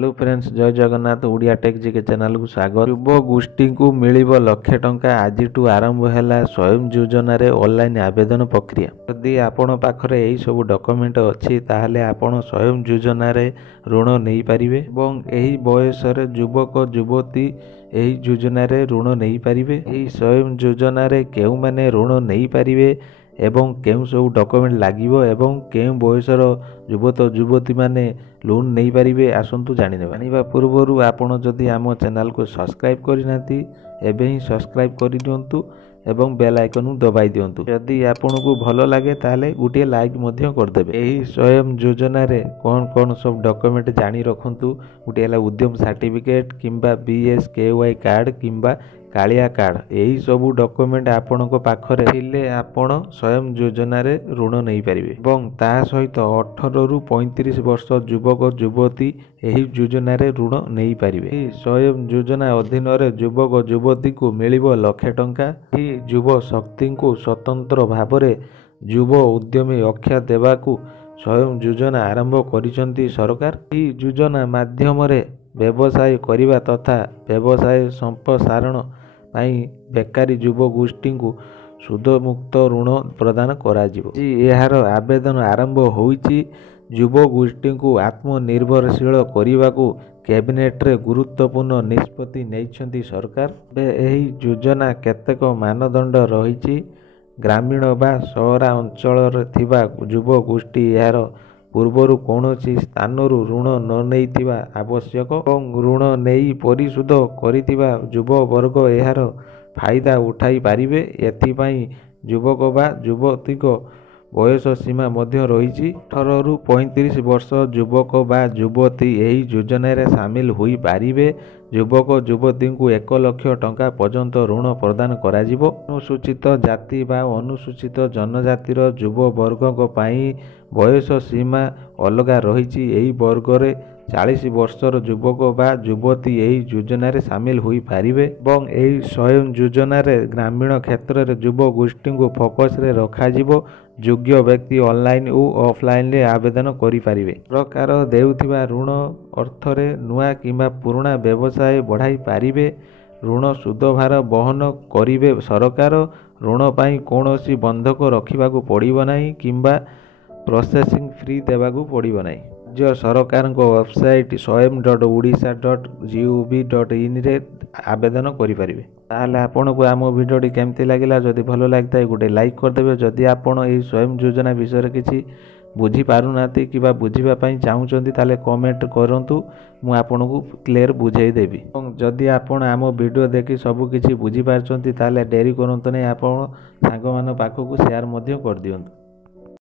Hello friends, जय Jagannath. Odia tech GK channel को स्वागत। युव गोष्ठी को मिलिब लक्षे टंका आज आरंभ है स्वयं योजना रे ऑनलाइन आवेदन प्रक्रिया। यदि आपण पाखरे यही सब डॉक्यूमेंट अच्छी ताहले आपण स्वयं योजना रे ऋण नहीं पारिबे एवं एही बयस रे युवक युवती एही योजना रे ऋण नहीं पारिबे। एही स्वयं योजना रे केउ माने ऋण नहीं पारिबे एवं केउ सब डॉक्यूमेंट लागिबो एवं केउ बयसर युवक युवती माने लोन नहीं पारिबे आसंतु जानिबा पूर्वरु आपण जदि आम चैनल को सब्सक्राइब करिनाती एबे ही सब्सक्राइब करि दियंतु एवं बेल आइकन दबाई दियंतु। यदि आपन को भलो लागे ताले गुटे लाइक मध्य कर देबे। एही स्वयं योजना रे कोन कोन सब डॉक्यूमेंट जानि रखंतु। गुटे हला उद्यम सर्टिफिकेट किंबा बीएसकेवाई कार्ड किंबा कालिया कार्ड, यही सबू डॉक्यूमेंट आपण पाखरे थिले आपण स्वयं योजना रे ऋण नहीं पारिबे एवं ता सहित 18 रु 35 वर्ष युवक युवती एही योजना रे ऋण नहीं पारिबे। स्वयं योजना अधीन रे युवक युवती को मिलिबो लक्षे टंका। युव शक्ति को स्वतंत्र भाबरे युव उद्यमी अक्षा देवाकू स्वयं योजना आरंभ करिसंती सरकार। ई योजना माध्यम रे व्यवसाय करिबा तथा व्यवसाय संप्रसारण पाई बेकारी युव गोष्ठी को सुदमुक्त ऋण प्रदान कराजिबो। यार आवेदन आरंभ होईची। युव गोष्ठी को आत्मनिर्भरशील करने कैबिनेट रे गुरुत्वपूर्ण निष्पत्ति नैछंती सरकार। एही योजना केतेक मानदंड रहिछि। ग्रामीण बा सहरा अंचल थिबा युव गोष्ठी यार पूर्वर कौनसी स्थानरू ऋण न नैथिबा आवश्यक और ऋण नहीं परिशोध करिथिबा युव वर्ग यार फायदा उठाई पारिबे। एथिपाई युवक बा युवतीक बयस सीमा मध्य रही 18 रु 35 वर्ष युवक बा युवती एही योजना रे शामिल होई पारिबे। युवक युवती को 1 लाख टंका पर्यंत ऋण प्रदान कराजिबो। अनुसूचित जाति बा अनुसूचित जनजातिर युव वर्ग पाई बयस सीमा अलगा रही। एही वर्ग रे 40 वर्षर युवक बा युवती एही योजना रे शामिल होई पारिबे एवं एही स्वयं योजना रे ग्रामीण क्षेत्र रे युव गोष्ठी को फोकस रे रखाजिबो। योग्य व्यक्ति ऑनलाइन और ऑफलाइन रे आवेदन करि पारिबे। सरकार देउथिबा ऋण अर्थ रे नुआ किंबा पुराना व्यवसाय बढ़ाई पारिबे। ऋण सुधभार बहन करिबे सरकार। ऋण पाई कोनोसी बंधक रखिबाकू पड़िबो नाही किंबा प्रोसेसिंग फी देवाकू पड़िबो नाही। राज्य सरकार वेबसाइट swayam.odisha.gov.in रे आवेदन करिपारिबे। ताहले आपन को आम वीडियोटी केमती लागिला जदि भलो लागता गोटे लाइक करदेबे। जदि आपन एही स्वयं योजना विषय रे किछि बुझी पारुनाती किबा बुझीबा पई चाहुचंती ताले कमेंट करंतु, मु आपन को क्लियर बुझाई देबी। और जदि आपन आम वीडियो देखि सब किछि बुझी पारचंती ताले डेरी करंतु नै, आपन सांग मान पाखकू शेयर मध्य कर दियंतु।